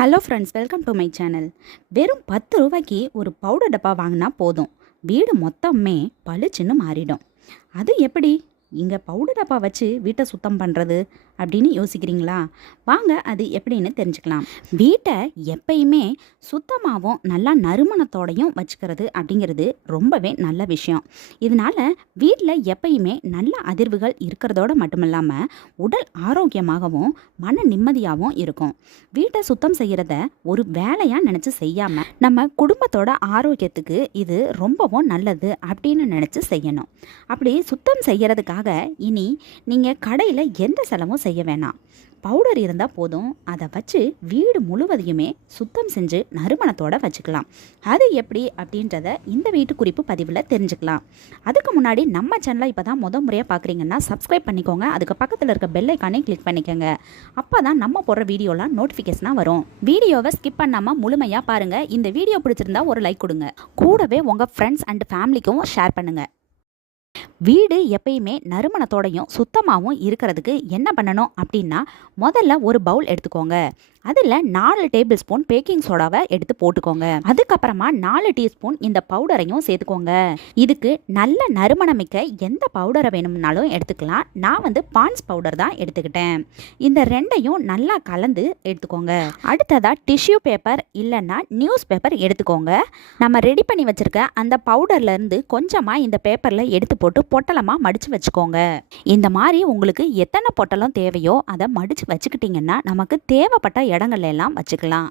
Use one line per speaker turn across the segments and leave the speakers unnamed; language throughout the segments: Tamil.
Hello friends welcome to my channel வெறும் பத்து ரூபாய்க்கு ஒரு பவுடர் டப்பா வாங்கினா போதும். வீடு மொத்தமே பளிச்சுன்னு மாறிடும். அது எப்படி? இங்கே பவுடர் டப்பா வச்சு வீட்டை சுத்தம் பண்ணுறது அப்படின்னு யோசிக்கிறீங்களா? வாங்க அது எப்படின்னு தெரிஞ்சுக்கலாம். வீட்டை எப்பயுமே சுத்தமாகவும் நல்லா நறுமணத்தோடையும் வச்சுக்கிறது அப்படிங்கிறது ரொம்பவே நல்ல விஷயம். இதனால் வீட்டில் எப்பயுமே நல்ல அதிர்வுகள் இருக்கிறதோட மட்டும் இல்லாமல் உடல் ஆரோக்கியமாகவும் மன நிம்மதியாகவும் இருக்கும். வீட்டை சுத்தம் செய்கிறத ஒரு வேலையாக நினச்சி செய்யாமல் நம்ம குடும்பத்தோட ஆரோக்கியத்துக்கு இது ரொம்பவும் நல்லது அப்படின்னு நினச்சி செய்யணும். அப்படி சுத்தம் செய்கிறதுக்காக இனி நீங்கள் கடையில் எந்த செலவும் செய்ய வேணாம். பவுடர் இருந்தால் போதும். அதை வச்சு வீடு முழுவதையுமே சுத்தம் செஞ்சு நறுமணத்தோடு வச்சுக்கலாம். அது எப்படி அப்படின்றத இந்த வீட்டு குறிப்பு பதிவில் தெரிஞ்சுக்கலாம். அதுக்கு முன்னாடி நம்ம சேனலை இப்போ தான் முத முறையாக பார்க்குறீங்கன்னா சப்ஸ்கிரைப் பண்ணிக்கோங்க. அதுக்கு பக்கத்தில் இருக்க பெல் ஐக்கானே கிளிக் பண்ணிக்கோங்க. அப்போ தான் நம்ம போடுற வீடியோலாம் நோட்டிஃபிகேஷனாக வரும். வீடியோவை ஸ்கிப் பண்ணாமல் முழுமையாக பாருங்கள் இந்த வீடியோ பிடிச்சிருந்தா ஒரு லைக் கொடுங்க. கூடவே உங்கள் ஃப்ரெண்ட்ஸ் அண்ட் ஃபேமிலிக்கும் ஷேர் பண்ணுங்கள் வீடு எப்பயுமே நறுமணத்தோடையும் சுத்தமாகவும் இருக்கிறதுக்கு என்ன பண்ணணும் அப்படின்னா முதல்ல ஒரு பவுல் எடுத்துக்கோங்க. அதில் நாலு டேபிள் ஸ்பூன் பேக்கிங் சோடாவை எடுத்து போட்டுக்கோங்க. அதுக்கப்புறமா நாலு டீஸ்பூன் இந்த பவுடரையும் சேர்த்துக்கோங்க. இதுக்கு நல்ல நறுமணமிக்க எந்த பவுடரை வேணும்னாலும் எடுத்துக்கலாம். நான் வந்து பான்ஸ் பவுடர் தான் எடுத்துக்கிட்டேன். இந்த ரெண்டையும் நல்லா கலந்து எடுத்துக்கோங்க. அடுத்ததாக டிஷ்யூ பேப்பர் இல்லைன்னா நியூஸ் பேப்பர் எடுத்துக்கோங்க. நம்ம ரெடி பண்ணி வச்சுருக்க அந்த பவுடர்லேருந்து கொஞ்சமாக இந்த பேப்பரில் எடுத்து போட்டு பொட்டலமாக மடித்து வச்சுக்கோங்க. இந்த மாதிரி உங்களுக்கு எத்தனை பொட்டலம் தேவையோ அதை மடித்து வச்சுக்கிட்டிங்கன்னா நமக்கு தேவைப்பட்ட இடங்கள்ல எல்லாம் வச்சுக்கலாம்.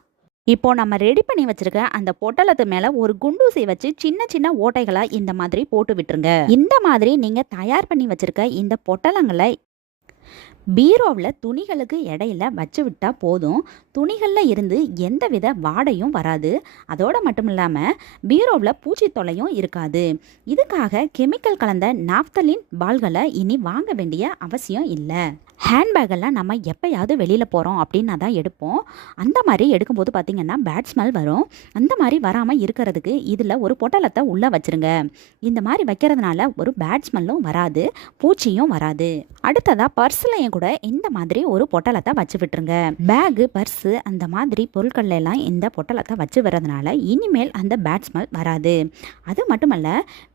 இப்போ நம்ம ரெடி பண்ணி வச்சிருக்க அந்த பொட்டலத்து மேல ஒரு குண்டூசி வச்சு சின்ன சின்ன ஓட்டைகளா இந்த மாதிரி போட்டு விட்டுருங்க. இந்த மாதிரி நீங்க தயார் பண்ணி வச்சிருக்க இந்த பொட்டலங்களை பீரோவில் துணிகளுக்கு இடையில வச்சு விட்டால் போதும். துணிகளில் இருந்து எந்த வித வாடையும் வராது. அதோடு மட்டும் இல்லாமல் பீரோவில் பூச்சி தொலையும் இருக்காது. இதுக்காக கெமிக்கல் கலந்த நாப்தலின் பால்களை இனி வாங்க வேண்டிய அவசியம் இல்லை. ஹேண்ட்பேக்கெல்லாம் நம்ம எப்போயாவது வெளியில் போகிறோம் அப்படின்னா தான் எடுப்போம். அந்த மாதிரி எடுக்கும்போது பார்த்திங்கன்னா பேட் ஸ்மெல் வரும். அந்த மாதிரி வராமல் இருக்கிறதுக்கு இதில் ஒரு பொட்டலத்தை உள்ளே வச்சுருங்க. இந்த மாதிரி வைக்கிறதுனால ஒரு பேட் ஸ்மெல்லும் வராது பூச்சியும் வராது. அடுத்ததாக பர்ஸ்லையும் கூட இந்த மாதிரி ஒரு பொட்டலத்தை வச்சு விட்டுருங்க. பேகு பர்ஸு அந்த மாதிரி பொருட்கள்ல எல்லாம் இந்த பொட்டலத்தை வச்சு வர்றதுனால இனிமேல் அந்த பேட் ஸ்மெல் வராது. அது மட்டுமல்ல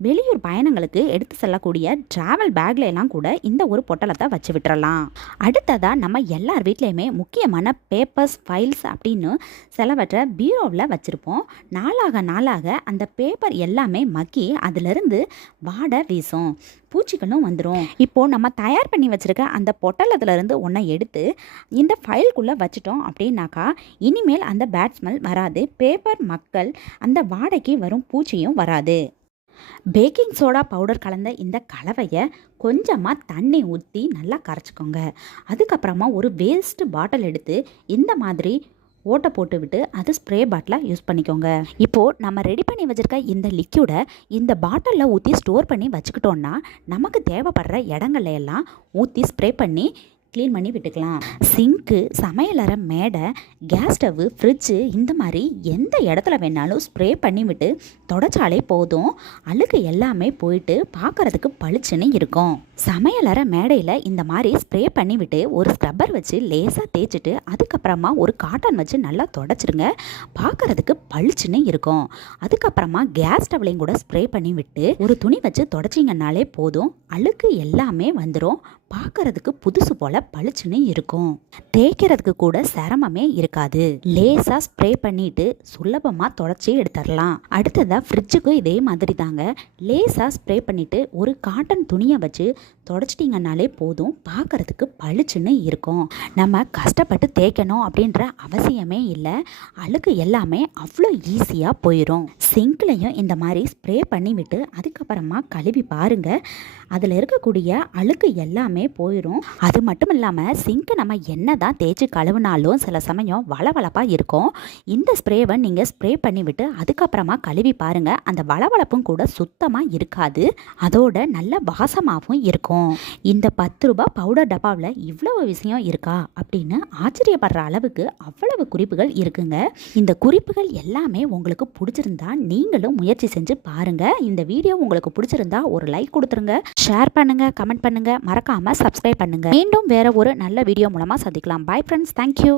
வெளியூர் பயணங்களுக்கு எடுத்து செல்லக்கூடிய ட்ராவல் பேக்ல எல்லாம் கூட இந்த ஒரு பொட்டலத்தை வச்சு விட்டுறலாம். அடுத்ததாக நம்ம எல்லார் வீட்லேயுமே முக்கியமான பேப்பர்ஸ் ஃபைல்ஸ் அப்படின்னு சிலவற்றை பீரோவில் வச்சுருப்போம். நாளாக நாளாக அந்த பேப்பர் எல்லாமே மக்கி அதிலிருந்து வாடை வீசும். பூச்சிகளும் வந்துடும் இப்போது நம்ம தயார் பண்ணி வச்சுருக்க அந்த பொட்டலத்துலேருந்து ஒன்றை எடுத்து இந்த ஃபைல்குள்ளே வச்சிட்டோம் அப்படின்னாக்கா இனிமேல் அந்த பேட் ஸ்மெல் வராது. பேப்பர் மக்கள் அந்த வாடைக்கு வரும் பூச்சியும் வராது. பேக்கிங் சோடா பவுடர் கலந்த இந்த கலவையை கொஞ்சமாக தண்ணி ஊற்றி நல்லா கரைச்சிக்கோங்க. அதுக்கப்புறமா ஒரு வேஸ்ட்டு பாட்டில் எடுத்து இந்த மாதிரி ஓட்டை போட்டு விட்டு அது ஸ்ப்ரே பாட்டிலாக யூஸ் பண்ணிக்கோங்க. இப்போது நம்ம ரெடி பண்ணி வச்சுருக்க இந்த லிக்யூடை இந்த பாட்டிலில் ஊற்றி ஸ்டோர் பண்ணி வச்சுக்கிட்டோன்னா நமக்கு தேவைப்படுற இடங்கள்ல எல்லாம் ஊற்றி ஸ்ப்ரே பண்ணி க்ளீன் பண்ணி விட்டுக்கலாம். சிங்க்கு சமையலறை மேடை கேஸ் ஸ்டவ்வு ஃப்ரிட்ஜு இந்த மாதிரி எந்த இடத்துல வேணாலும் ஸ்ப்ரே பண்ணி விட்டு தொடச்சாலே போதும். அழுக்கு எல்லாமே போயிட்டு பார்க்கறதுக்கு பளிச்சுன்னு இருக்கும். சமையலறை மேடையில் இந்த மாதிரி ஸ்ப்ரே பண்ணி விட்டு ஒரு ஸ்க்ரப்பர் வச்சு லேசாக தேய்ச்சிட்டு அதுக்கப்புறமா ஒரு காட்டன் வச்சு நல்லா தொடச்சிருங்க. பார்க்கறதுக்கு பளிச்சுன்னு இருக்கும். அதுக்கப்புறமா கேஸ் ஸ்டவ்லையும் கூட ஸ்ப்ரே பண்ணி விட்டு ஒரு துணி வச்சு தொடச்சிங்கனாலே போதும். அழுக்கு எல்லாமே வந்துடும் பார்க்கறதுக்கு புதுசு போல பளிச்சுன்னு இருக்கும். தேய்க்கிறதுக்கு கூட சிரமமே இருக்காது. லேசாக ஸ்ப்ரே பண்ணிட்டு சுலபமாக தொடச்சி எடுத்துடலாம். அடுத்ததாக ஃப்ரிட்ஜுக்கும் இதே மாதிரி தாங்க லேசாக ஸ்ப்ரே பண்ணிட்டு ஒரு காட்டன் துணியை வச்சு தொடச்சிட்டிங்கனாலே போதும். பார்க்கறதுக்கு பளிச்சுன்னு இருக்கும். நம்ம கஷ்டப்பட்டு தேய்க்கணும் அப்படின்ற அவசியமே இல்லை. அழுக்கு எல்லாமே அவ்வளோ ஈஸியாக போயிடும் சிங்க்லையும் இந்த மாதிரி ஸ்ப்ரே பண்ணி விட்டு அதுக்கப்புறமா கழுவி பாருங்க. அதில் இருக்கக்கூடிய அழுக்கு எல்லாமே போயிடும் அது மட்டும் இல்லாமல் சிங்க்கு நம்ம என்ன தான் தேய்ச்சி கழுவினாலும் சில சமயம் வளவளப்பாக இருக்கும். இந்த ஸ்ப்ரேவை நீங்கள் ஸ்ப்ரே பண்ணிவிட்டு அதுக்கப்புறமா கழுவி பாருங்கள் அந்த வளவளப்பும் கூட சுத்தமாக இருக்காது. அதோட நல்ல வாசமாகவும் இருக்கும். இந்த பத்து ரூபாய் பவுடர் டப்பாவில் இவ்வளவு விஷயம் இருக்கா? அப்படின்னு ஆச்சரியப்படுற அளவுக்கு அவ்வளவு குறிப்புகள் இருக்குங்க. இந்த குறிப்புகள் எல்லாமே உங்களுக்கு பிடிச்சிருந்தா நீங்களும் முயற்சி செஞ்சு பாருங்கள் இந்த வீடியோ உங்களுக்கு பிடிச்சிருந்தா ஒரு லைக் கொடுத்துருங்க. ஷேர் பண்ணுங்கள் கமெண்ட் பண்ணுங்கள் மறக்காமல் சப்ஸ்கிரைப் பண்ணுங்க. மீண்டும் வேற ஒரு நல்ல வீடியோ மூலமா சந்திக்கலாம். Bye friends thank you